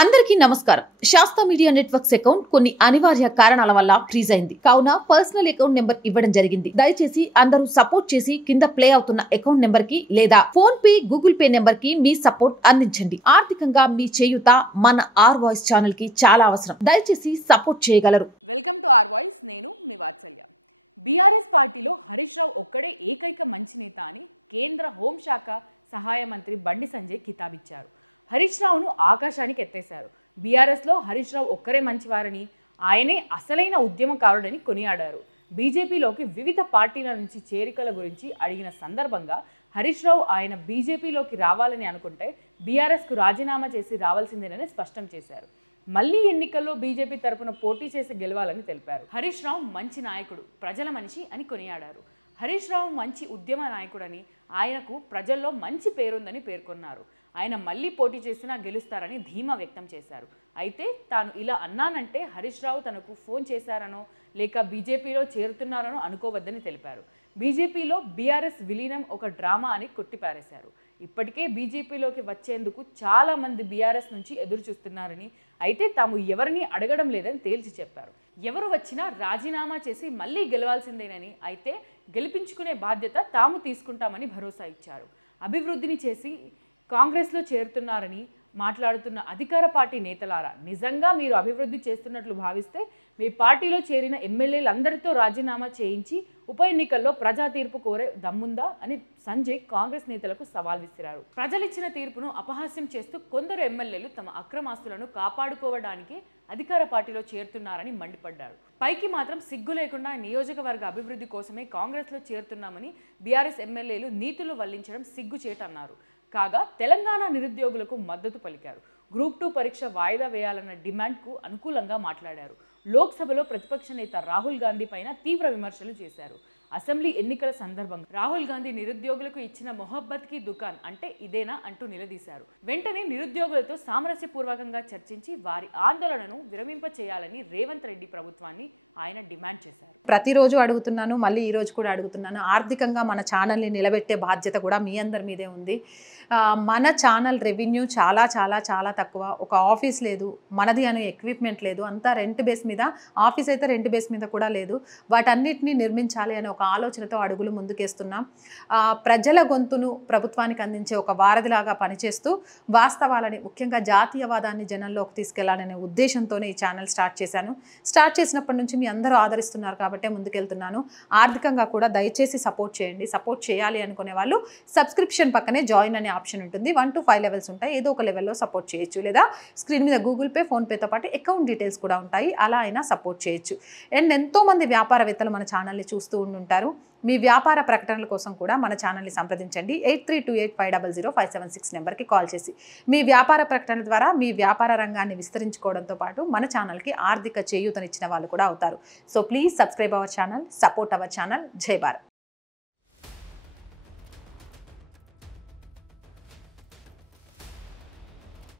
అందరికీ నమస్కారం. శాస్త్ర మీడియా నెట్వర్క్స్ అకౌంట్ కొన్ని అనివార్య కారణాల వల్ల ఫ్రీజ్ అయింది. కావున పర్సనల్ అకౌంట్ నెంబర్ ఇవ్వడం జరిగింది. దయచేసి అందరూ సపోర్ట్ చేసి కింద ప్లే అవుతున్న అకౌంట్ నెంబర్ కి లేదా phone pay, Google pay number కి మీ సపోర్ట్ అందించండి. ఆర్థికంగా మీ చేయూత మన ఆర్ వాయిస్ ఛానల్ కి చాలా అవసరం. దయచేసి సపోర్ట్ చేయగలరు. Welcome to R Voice. నేను మీ వాత్సల్య. బీఆర్ఎస్ పార్టీలో హరీష్ రావు ఒక్కడే ఏకైక మంచి నేత అని కేంద్ర హోంశాఖ సహాయ మంత్రి బండి సంజయ్ కితాబిచ్చారు. హరీష్ రావును ఆకాశానికి ఎత్తేశారు. బీఆర్ఎస్లో హరీష్ రావు ఒక్కరే మంచివారని, ఆయనే అసలైన ఉద్యమకారుడని కొనియాడారు. బీజేపీలోకి వివిధ పార్టీల నుంచి చేరికల గురించి అడిగిన సందర్భంగా హరీష్ రావు ఆయన బీజేపీలోకి రావాలని అనుకుంటే బీఆర్ఎస్కు రాజీనామా చేసి రావాల్సిందేనని స్పష్టం చేశారు. మళ్లీ ఎన్నికల్లో బీజేపీ తరపున పోటీ చేసి గెలవాలని తెలిపారు. హరీష్ రావు మంచి నాయకుడు, ప్రజల మనిషి అని కొనియాడారు. హరీష్ రావు మంచి ఉద్యమ నాయకుడని, ఆయనకు ప్రజల్లో మంచి పేరుందని పేర్కొన్నారు. ఆయన మళ్లీ పోటీ చేసినా గెలుస్తారని ధీమా వ్యక్తం చేశారు. అయితే తాను ఇలా అన్నానంటే హరీష్ రావు తనకు ఫోన్ చేశారనో లేక బీజేపీలో చేరుతున్నారనో అనుకోవద్దని తెలిపారు. బీజేపీలో బీఆర్ఎస్ విలీనం ఒక డ్రామా అని కొట్టిపారేశారు. ఇప్పటికే బీజేపీలోకి వచ్చేందుకు చాలా మంది బీఆర్ఎస్ నుంచి ఎదురు చూస్తున్నారని, అయితే తాము ఎవరిని అడగడం లేదని తేల్చి చెప్పారు. ఎవరు వచ్చినా రాజీనామా చేసి మళ్లీ గెలవాల్సిందేనని, అయితే గెలిపించుకునే బాధ్యత తాము తీసుకుంటామని భరోసా ఇచ్చారు. అభివృద్ధిని చేసి కాంగ్రెస్లో చేరుతున్నారని మాట్లాడుతున్న అధికార పార్టీ నేతలారా, నిజంగా మీరు అభివృద్ధి చేస్తున్నట్లు భావిస్తే మీ పార్టీలో చేరిన ఎమ్మెల్యేలందరితో రాజీనామా చేయించి ఉప ఎన్నికల్లో ప్రజా తీర్పు కోరే దమ్ముందా అని సంజయ్ కాంగ్రెస్ నేతలకు సవాల్ విసిరారు. ప్రజలిచ్చిన తీర్పును అపహాస్యం చేస్తూ కొందరు ఎమ్మెల్యేలు తమ అక్రమాస్తులను కాపాడుకోవడానికి అధికార పార్టీలో చేరుతున్నారని మండిపడ్డారు. పైకి మాత్రం సిగ్గు లేకుండా నియోజకవర్గ అభివృద్ధి కోసమే కాంగ్రెస్లో చేరుతున్నామని బీఆర్ఎస్ ఎమ్మెల్యేలు నీతులు వల్లించడం సిగ్గుచేటన్నారు. కాగా తెలంగాణ నిరుద్యోగులకు మద్దతు పలికారు. గ్రూప్ 2 పరీక్ష వాయిదా వేయాలన్న డిమాండ్కు అనుకూలంగా మాట్లాడారు. లోక్సభలో ప్రతిపక్ష నేత రాహుల్ గాంధీ పైన తీవ్ర విమర్శలు చేశారు. అసెంబ్లీ ఎన్నికల సందర్భంగా రాహుల్ గాంధీ నిరుద్యోగులకు ఇచ్చిన మొహబ్బత్ కి దుకాన్ అంటే ఇదేనా అంటూ నిలదీశారు. వెంటనే నిరుద్యోగులతో సామరస్యపూర్వకంగా చర్చించి వారి ఆందోళనను విరమింప చేయాలని రేవంత్ రెడ్డి ప్రభుత్వాన్ని ఆయన డిమాండ్ చేశారు. ప్రతిరోజు అడుగుతున్నాను, మళ్ళీ ఈ రోజు కూడా అడుగుతున్నాను. ఆర్థికంగా మన ఛానల్ని నిలబెట్టే బాధ్యత కూడా మీ అందరి మీదే ఉంది. మన ఛానల్ రెవెన్యూ చాలా చాలా చాలా తక్కువ. ఒక ఆఫీస్ లేదు, మనది అనే ఎక్విప్మెంట్ లేదు, అంతా రెంట్ బేస్ మీద. ఆఫీస్ అయితే రెంట్ బేస్ మీద కూడా లేదు. వాటన్నిటిని నిర్మించాలి అనే ఒక ఆలోచనతో అడుగులు ముందుకేస్తున్నాం. ప్రజల గొంతును ప్రభుత్వానికి అందించే ఒక వారధిలాగా పనిచేస్తూ వాస్తవాలని, ముఖ్యంగా జాతీయవాదాన్ని జనంలోకి తీసుకెళ్లాలనే ఉద్దేశంతోనే ఈ ఛానల్ స్టార్ట్ చేశాను. స్టార్ట్ చేసినప్పటి నుంచి మీ అందరూ ఆదరిస్తున్నారు కాబట్టే ముందుకెళ్తున్నాను. ఆర్థికంగా కూడా దయచేసి సపోర్ట్ చేయండి. సపోర్ట్ చేయాలి అనుకునే వాళ్ళు సబ్స్క్రిప్షన్ పక్కనే జాయిన్ అనే ఆప్షన్ ఉంటుంది. 1 to 5 లెవెల్స్ ఉంటాయి. ఏదో ఒక లెవెల్లో సపోర్ట్ చేయొచ్చు, లేదా స్క్రీన్ మీద గూగుల్ పే, ఫోన్ పేతో పాటు అకౌంట్ డీటెయిల్స్ కూడా ఉంటాయి. అలా అయినా సపోర్ట్ చేయొచ్చు. అండ్ ఎంతోమంది వ్యాపారవేత్తలు మన ఛానల్ని చూస్తూ ఉంటుంటారు. మీ వ్యాపార ప్రకటనల కోసం కూడా మన ఛానల్ని సంప్రదించండి. 8328500576 నెంబర్కి కాల్ చేసి మీ వ్యాపార ప్రకటన ద్వారా మీ వ్యాపార రంగాన్ని విస్తరించుకోవడంతో పాటు మన ఛానల్కి ఆర్థిక చేయూతనిచ్చిన వాళ్ళు కూడా అవుతారు. So please subscribe our channel, support our channel. జై భారత్.